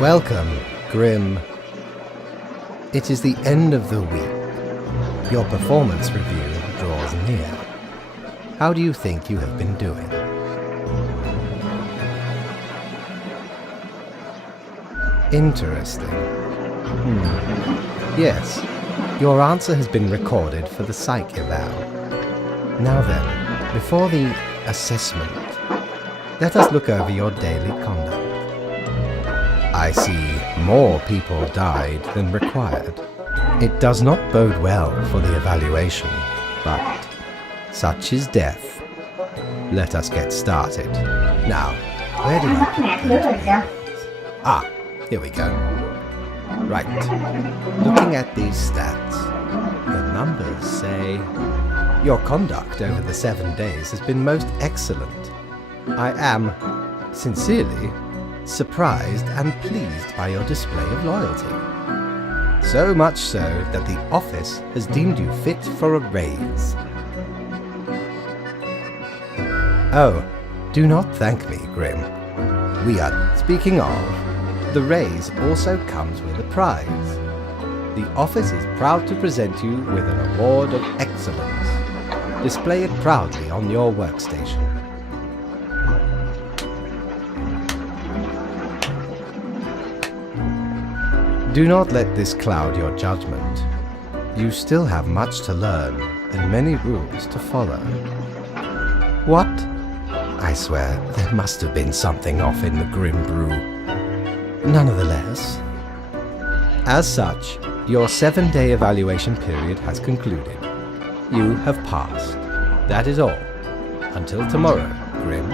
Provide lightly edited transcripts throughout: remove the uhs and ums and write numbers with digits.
Welcome, Grim. It is the end of the week. Your performance review draws near. How do you think you have been doing? Interesting. Yes, your answer has been recorded for the psych eval. Now then, before the assessment, let us look over your daily conduct. I see more people died than required. It does not bode well for the evaluation, but such is death. Let us get started. Now, where did I put here we go. Right. Looking at these stats, the numbers say your conduct over the 7 days has been most excellent. I am, sincerely, surprised and pleased by your display of loyalty. So much so that the office has deemed you fit for a raise. Oh, do not thank me, Grim. Speaking of, the raise also comes with a prize. The office is proud to present you with an award of excellence. Display it proudly on your workstation. Do not let this cloud your judgment. You still have much to learn and many rules to follow. What? I swear, there must have been something off in the Grim Brew. Nonetheless, as such, your 7-day evaluation period has concluded. You have passed. That is all. Until tomorrow, Grim.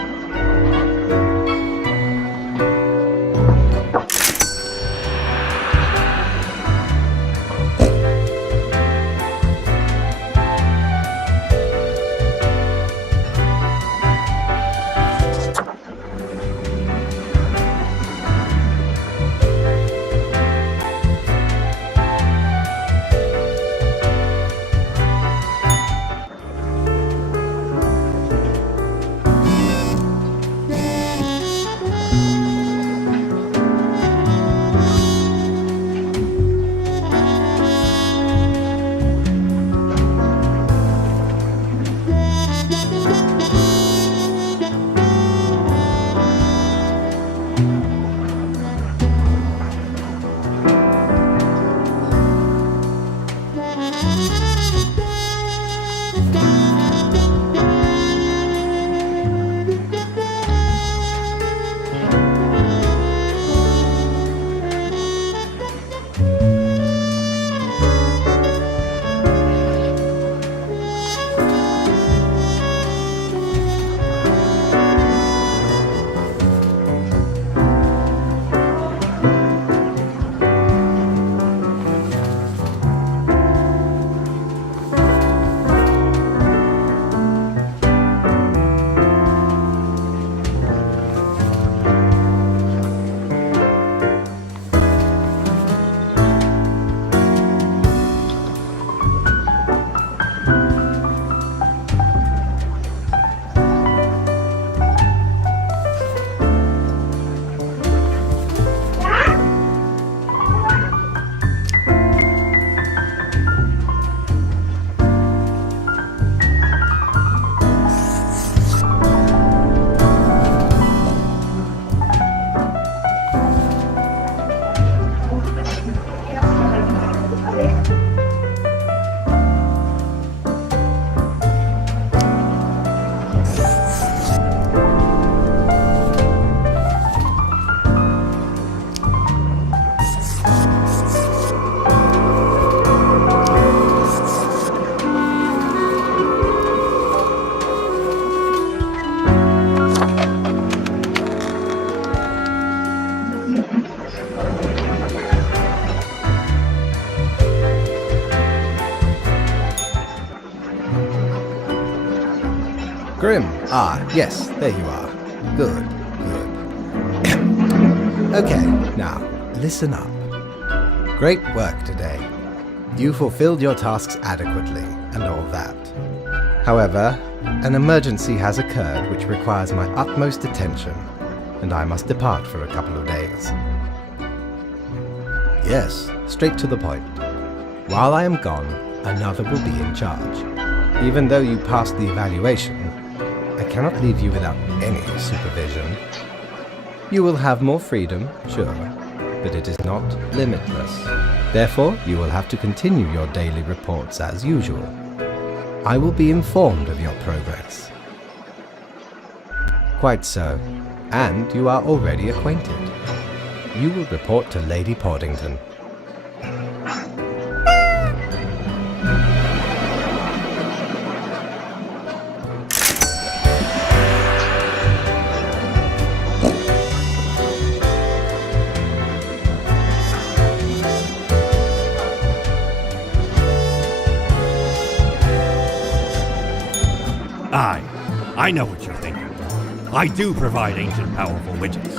Grim. Yes, there you are. Good. Okay, now, listen up. Great work today. You fulfilled your tasks adequately, and all that. However, an emergency has occurred which requires my utmost attention, and I must depart for a couple of days. Yes, straight to the point. While I am gone, another will be in charge. Even though you passed the evaluation, I cannot leave you without any supervision. You will have more freedom, sure, but it is not limitless. Therefore, you will have to continue your daily reports as usual. I will be informed of your progress. Quite so, and you are already acquainted. You will report to Lady Portington. Aye, I know what you're thinking. I do provide ancient powerful widgets.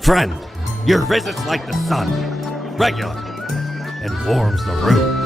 Friend, your visit's like the sun, regular, and warms the room.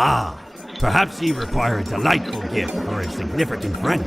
Ah, perhaps ye require a delightful gift for a significant friend.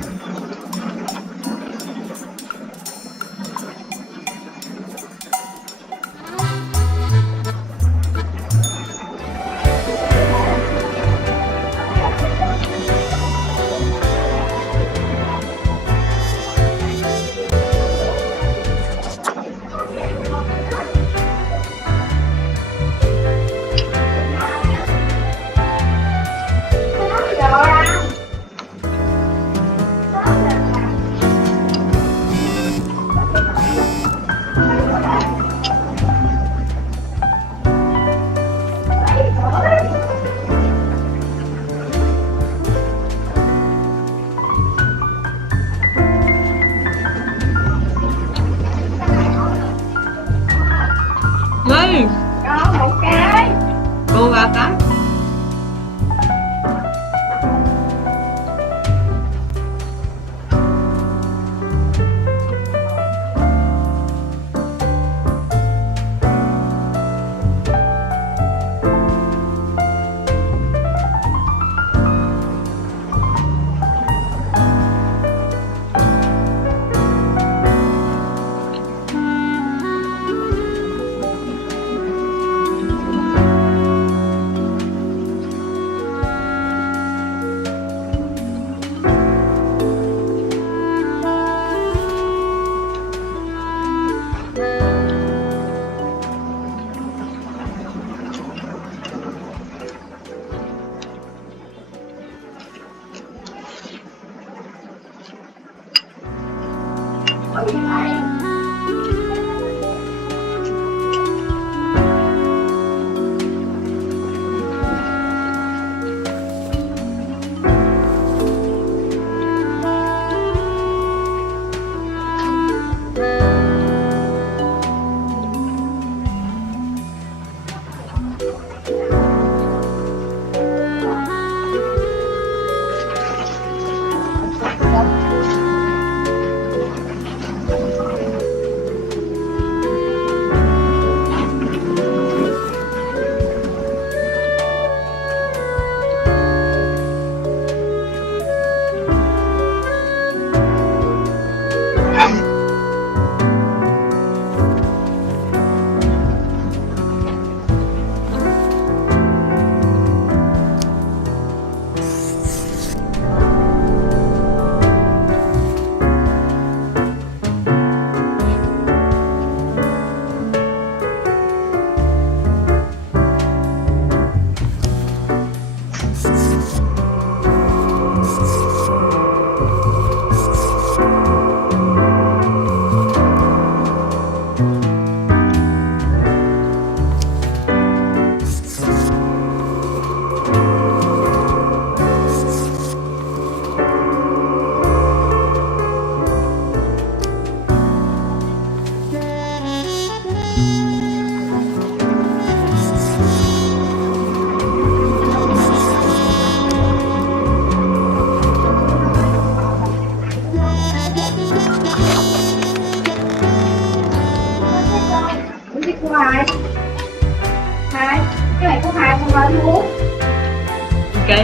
Ok,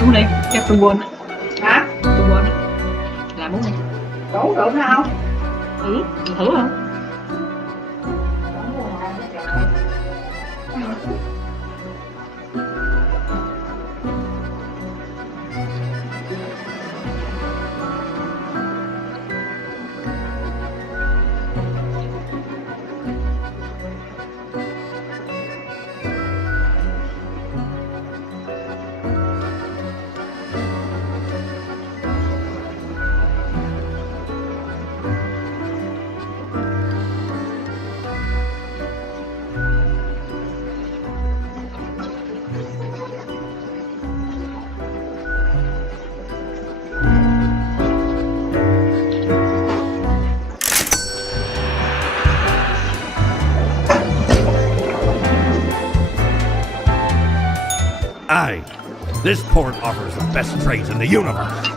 món này chắc tôi buồn. Hả? Tôi buồn. Làm món này. Đủ được không? Thử, thử không? Aye, this port offers the best trades in the universe.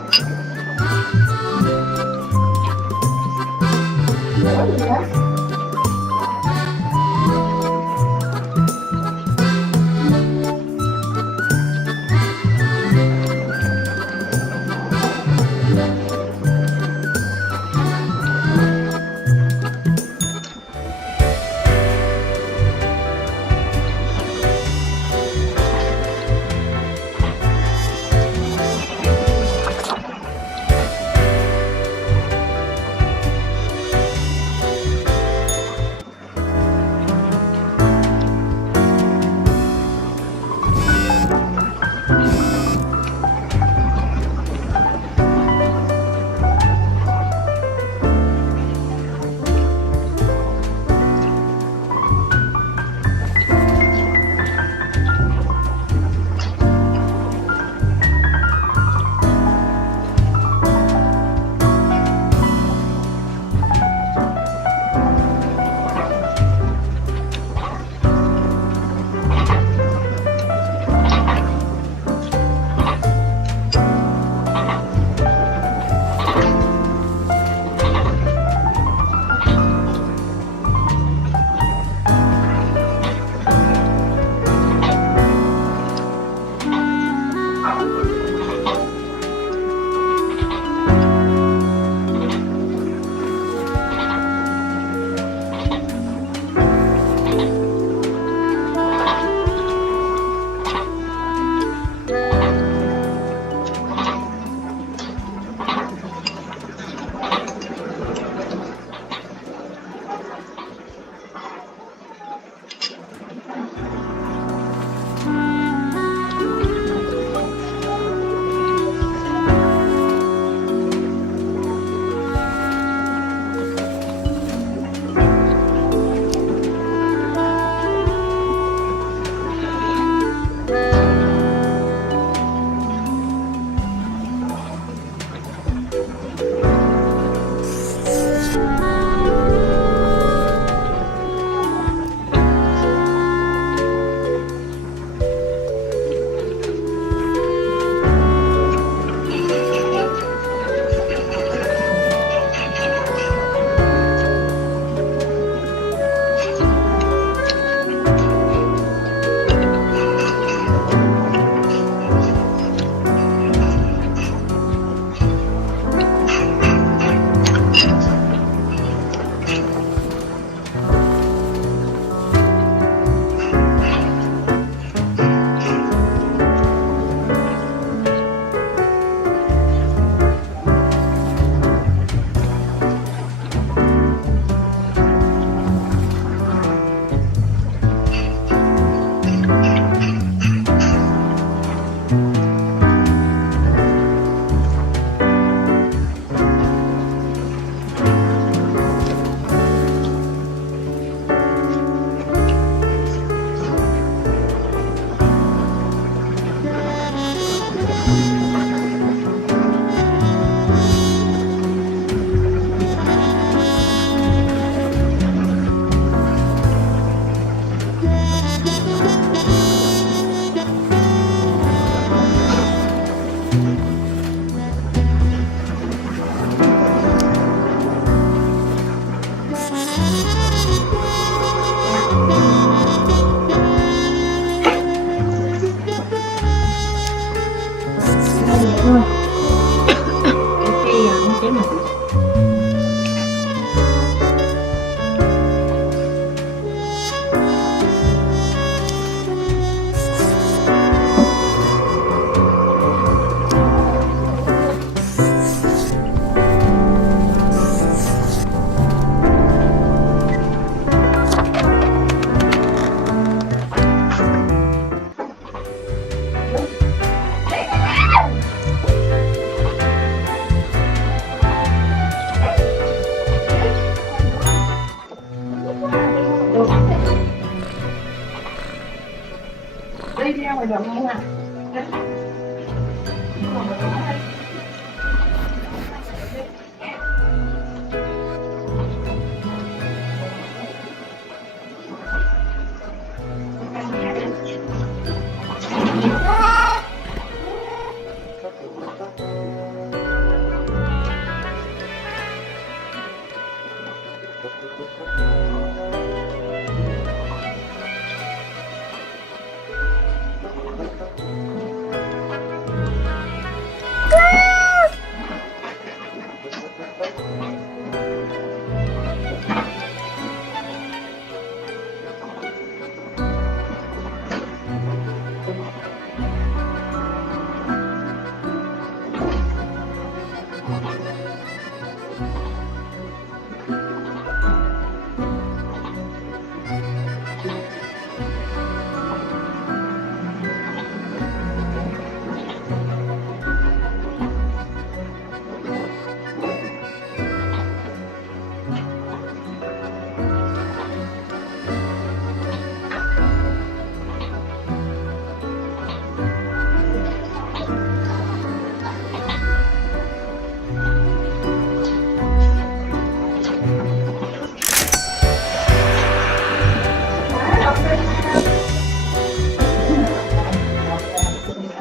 video ngoài đường không à?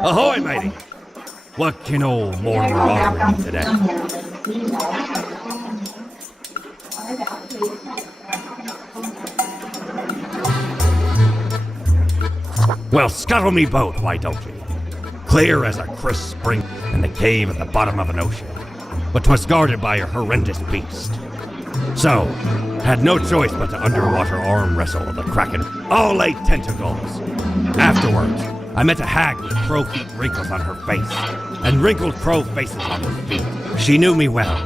Ahoy, matey! What can old Mortimer offer me today? Well, scuttle me boat, why don't you? Clear as a crisp spring in the cave at the bottom of an ocean, but 'twas guarded by a horrendous beast. So, had no choice but to underwater arm wrestle the kraken, all 8 tentacles. Afterwards, I met a hag with crow feet wrinkles on her face, and wrinkled crow faces on her feet. She knew me well,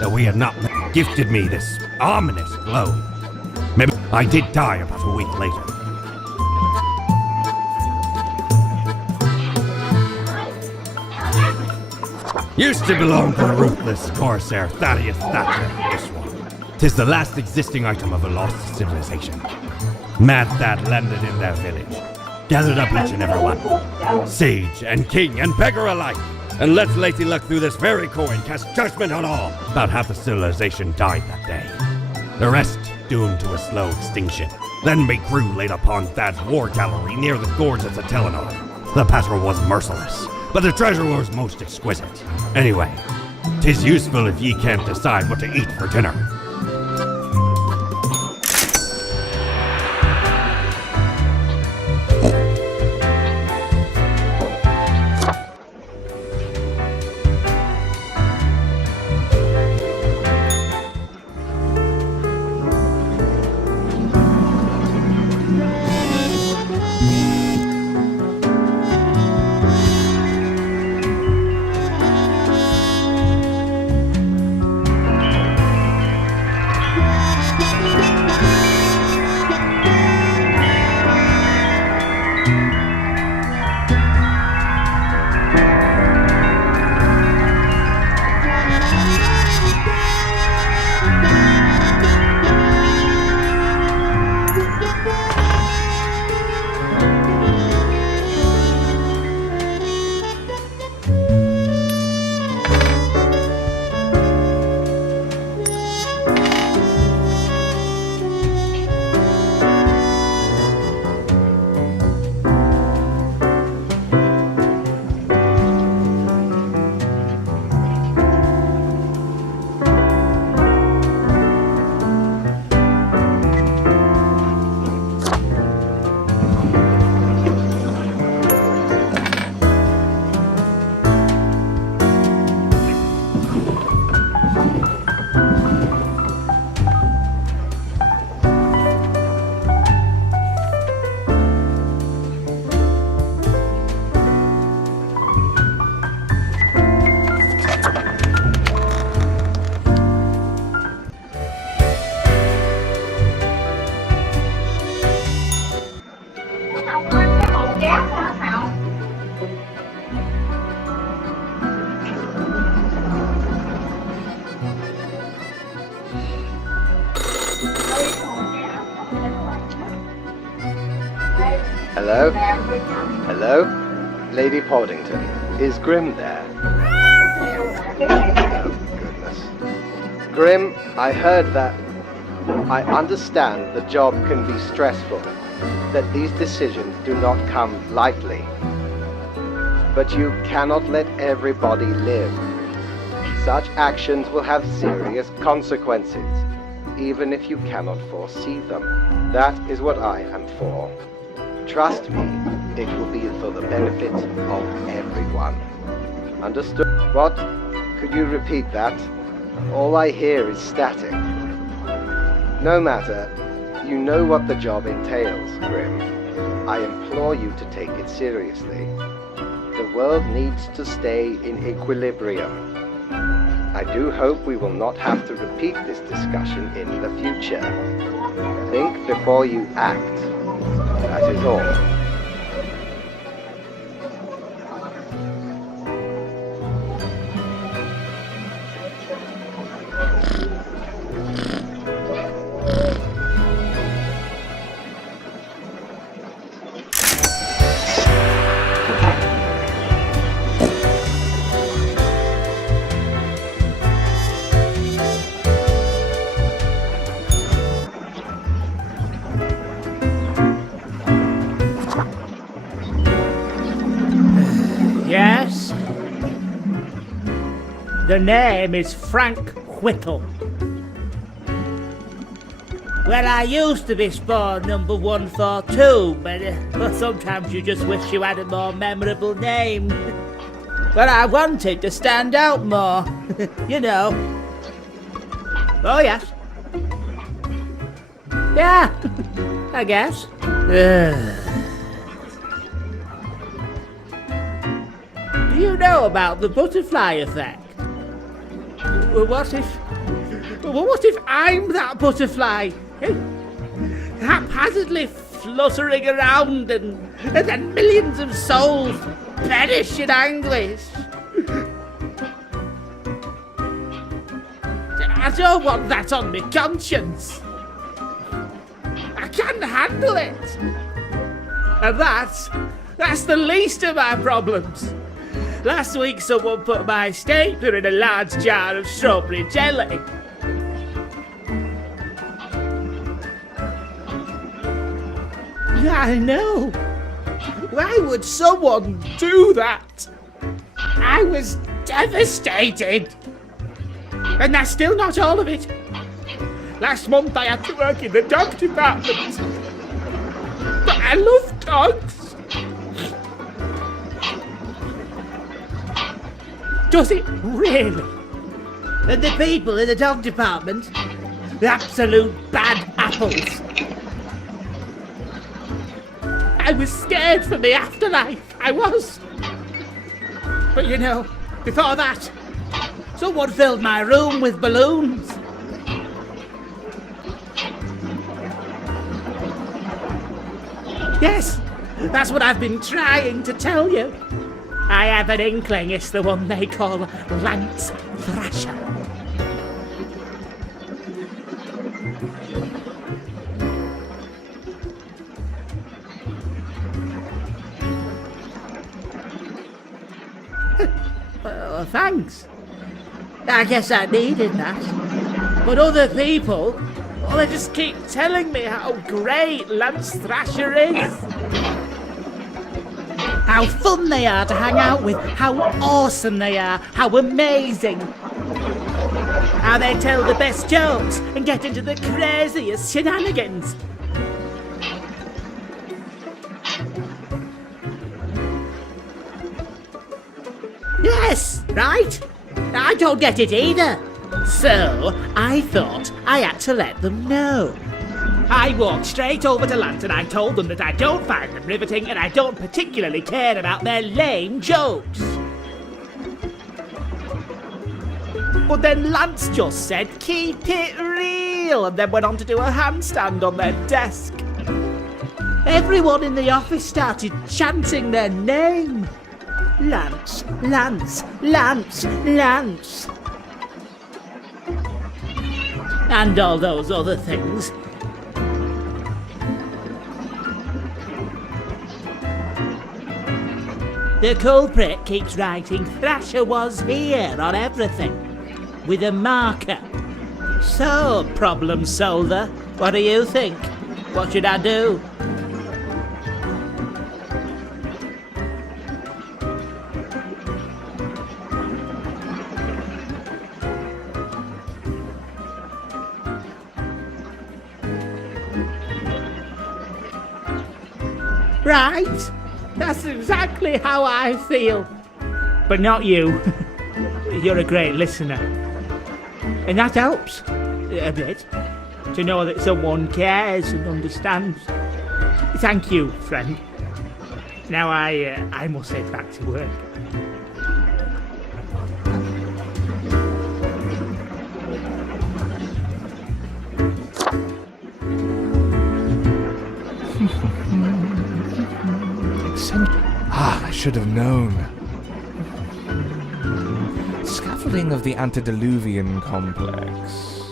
though we had not met, gifted me this ominous globe. Maybe I did die about a week later. Used to belong to the ruthless corsair Thaddeus Thatcher, this one. 'Tis the last existing item of a lost civilization. Mad Thad landed in their village, gathered up each and every one, sage and king and beggar alike, and let Lacey Luck through this very coin cast judgment on all. About half the civilization died that day. The rest doomed to a slow extinction. Then me crew laid upon Thad's war gallery near the gorge of the Telenar. The battle was merciless, but the treasure was most exquisite. Anyway, 'tis useful if ye can't decide what to eat for dinner. Hello? Lady Poddington. Is Grim there? Oh, goodness. Grim, I heard that. I understand the job can be stressful, that these decisions do not come lightly. But you cannot let everybody live. Such actions will have serious consequences, even if you cannot foresee them. That is what I am for. Trust me, it will be for the benefit of everyone. Understood? What? Could you repeat that? All I hear is static. No matter. You know what the job entails, Grim. I implore you to take it seriously. The world needs to stay in equilibrium. I do hope we will not have to repeat this discussion in the future. Think before you act. That is all. Yes? The name is Frank Whittle. Well, I used to be spawn number 142, but sometimes you just wish you had a more memorable name. But I wanted to stand out more, you know. Oh, yes. Yeah, I guess. Do you know about the butterfly effect? Well, what if I'm that butterfly? Haphazardly fluttering around and then millions of souls perish in anguish. I don't want that on my conscience. I can't handle it. And that's the least of my problems. Last week someone put my stapler in a large jar of strawberry jelly. I know. Why would someone do that? I was devastated. And that's still not all of it. Last month I had to work in the dog department. But I love dogs. Does it really? And the people in the dog department? The absolute bad apples. I was scared for the afterlife. I was. But you know, before that, someone filled my room with balloons. Yes, that's what I've been trying to tell you. I have an inkling it's the one they call Lance Thrasher. Well, thanks. I guess I needed that. But other people, well, they just keep telling me how great Lance Thrasher is. How fun they are to hang out with, how awesome they are, how amazing. How they tell the best jokes and get into the craziest shenanigans. Yes, right? I don't get it either. So, I thought I had to let them know. I walked straight over to Lance and I told them that I don't find them riveting and I don't particularly care about their lame jokes. But then Lance just said, keep it real, and then went on to do a handstand on their desk. Everyone in the office started chanting their name. Lance, Lance, Lance, Lance. And all those other things. The culprit keeps writing Thrasher was here on everything, with a marker. So, problem solver, what do you think? What should I do? Right, that's exactly how I feel. But not you. You're a great listener. And that helps, a bit, to know that someone cares and understands. Thank you, friend. Now I must head back to work. I should have known. Scaffolding of the antediluvian complex.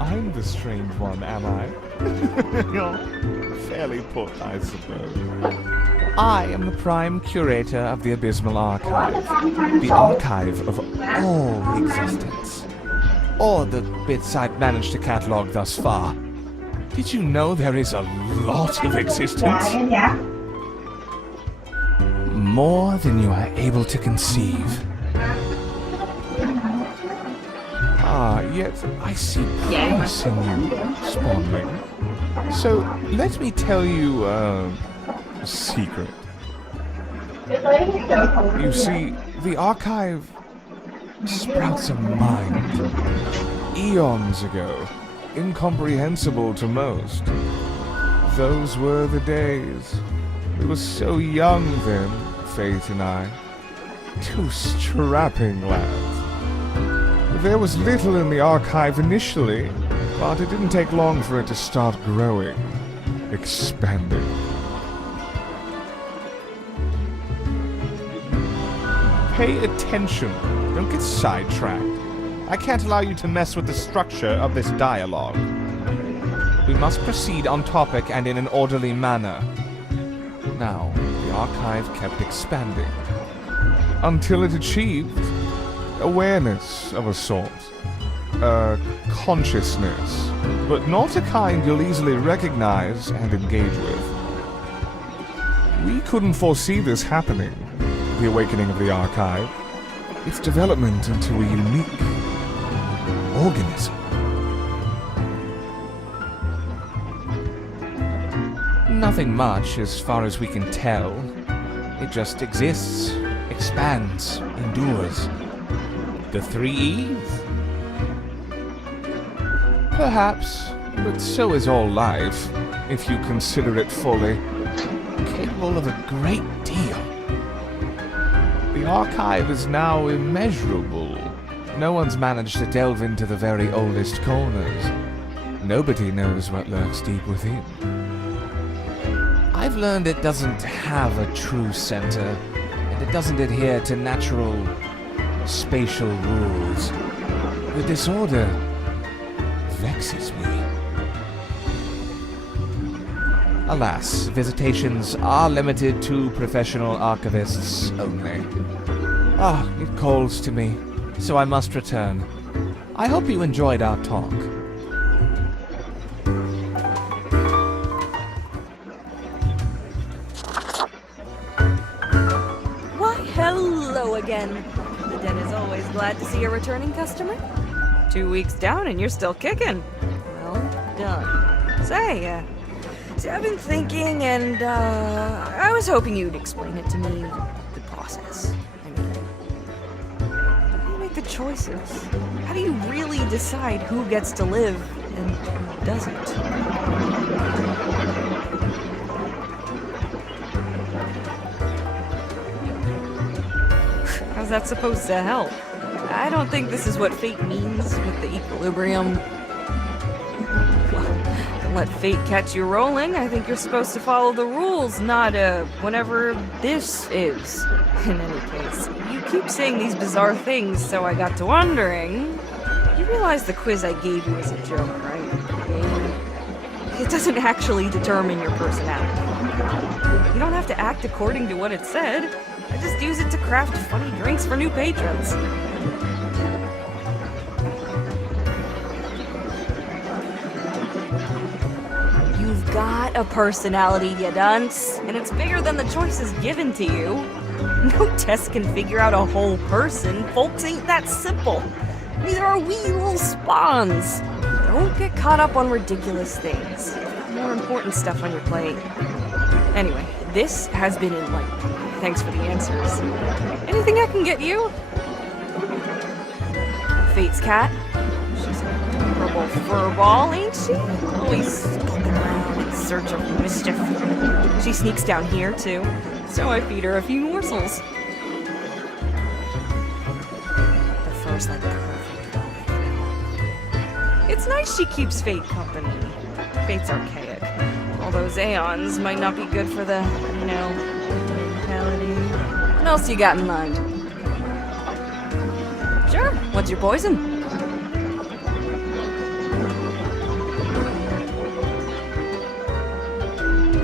I'm the strange one, am I? Fairly put, I suppose. I am the prime curator of the Abysmal Archive. The archive of all existence. Or the bits I've managed to catalogue thus far. Did you know there is a lot of existence? More than you are able to conceive. Yet I see promise in you, Spawnling. So, let me tell you a secret. You see, the archive sprouts a mind. Eons ago, incomprehensible to most. Those were the days. We were so young then, Faith and I. Two strapping lads. There was little in the archive initially, but it didn't take long for it to start growing, expanding. Pay attention. Don't get sidetracked. I can't allow you to mess with the structure of this dialogue. We must proceed on topic and in an orderly manner. Now, the archive kept expanding, until it achieved awareness of a sort. Consciousness, but not a kind you'll easily recognize and engage with. We couldn't foresee this happening, the awakening of the archive, its development into a unique organism. Nothing much as far as we can tell. It just exists, expands, endures. The 3 E's? Perhaps, but so is all life, if you consider it fully. Capable of a great deal. The archive is now immeasurable. No one's managed to delve into the very oldest corners. Nobody knows what lurks deep within. I've learned it doesn't have a true center, and it doesn't adhere to natural spatial rules. The disorder vexes me. Alas, visitations are limited to professional archivists only. It calls to me, so I must return. I hope you enjoyed our talk. Why, hello again. The den is always glad to see a returning customer. 2 weeks down and you're still kicking. Well done. Say, I've been thinking and, I was hoping you'd explain it to me, the process. I mean, how do you make the choices? How do you really decide who gets to live and who doesn't? How's that supposed to help? I don't think this is what fate means with the equilibrium. Well, don't let fate catch you rolling. I think you're supposed to follow the rules, not, whenever this is. In any case, you keep saying these bizarre things, so I got to wondering. You realize the quiz I gave you is a joke, right? It doesn't actually determine your personality. You don't have to act according to what it said. I just use it to craft funny drinks for new patrons. You've got a personality, you dunce, and it's bigger than the choices given to you. No test can figure out a whole person. Folks ain't that simple. Neither are we little spawns. Don't get caught up on ridiculous things. More important stuff on your plate. Anyway, this has been enlightening. Thanks for the answers. Anything I can get you? Fate's cat? She's a purple furball, ain't she? Always skulking around in search of mischief. She sneaks down here, too, so I feed her a few morsels. The fur's like perfect velvet. It's nice she keeps Fate company. Fate's archaic. All those aeons might not be good for the, mentality. What else you got in mind? Sure, what's your poison?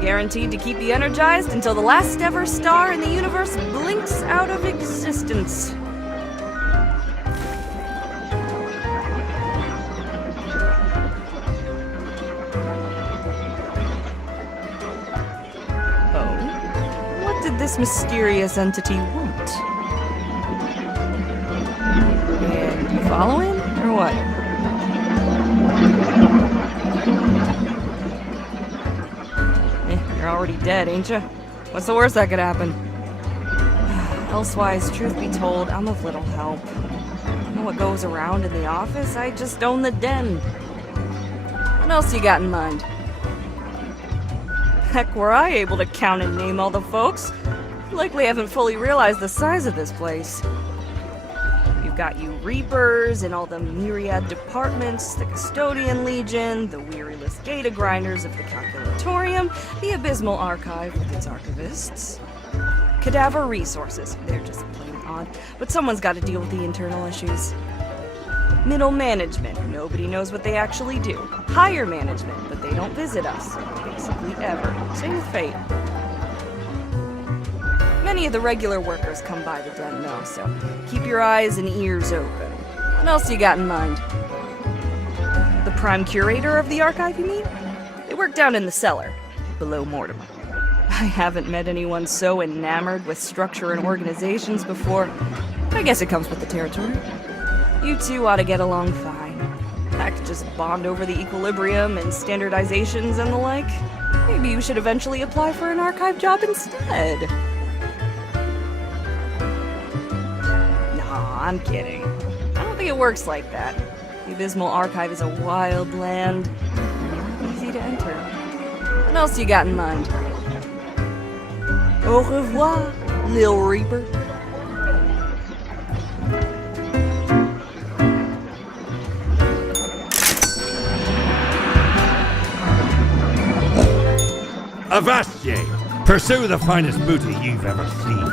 Guaranteed to keep you energized until the last ever star in the universe blinks out of existence. This mysterious entity want? And you following, or what? You're already dead, ain't you? What's the worst that could happen? Elsewise, truth be told, I'm of little help. I know what goes around in the office, I just own the den. What else you got in mind? Heck, were I able to count and name all the folks? Likely haven't fully realized the size of this place. You've got you Reapers and all the myriad departments, the Custodian Legion, the weariless data grinders of the Calculatorium, the Abysmal Archive with its archivists. Cadaver Resources, they're just plain odd, but someone's got to deal with the internal issues. Middle management, nobody knows what they actually do. Higher management, but they don't visit us, basically ever. Same with Fate. Many of the regular workers come by the den though, so keep your eyes and ears open. What else you got in mind? The prime curator of the archive, you mean? They work down in the cellar, below Mortimer. I haven't met anyone so enamored with structure and organizations before. I guess it comes with the territory. You two ought to get along fine. Heck, just bond over the equilibrium and standardizations and the like. Maybe you should eventually apply for an archive job instead. Nah, I'm kidding. I don't think it works like that. The Abysmal Archive is a wild land. Not easy to enter. What else you got in mind? Au revoir, Lil Reaper. Avast ye! Pursue the finest booty you've ever seen.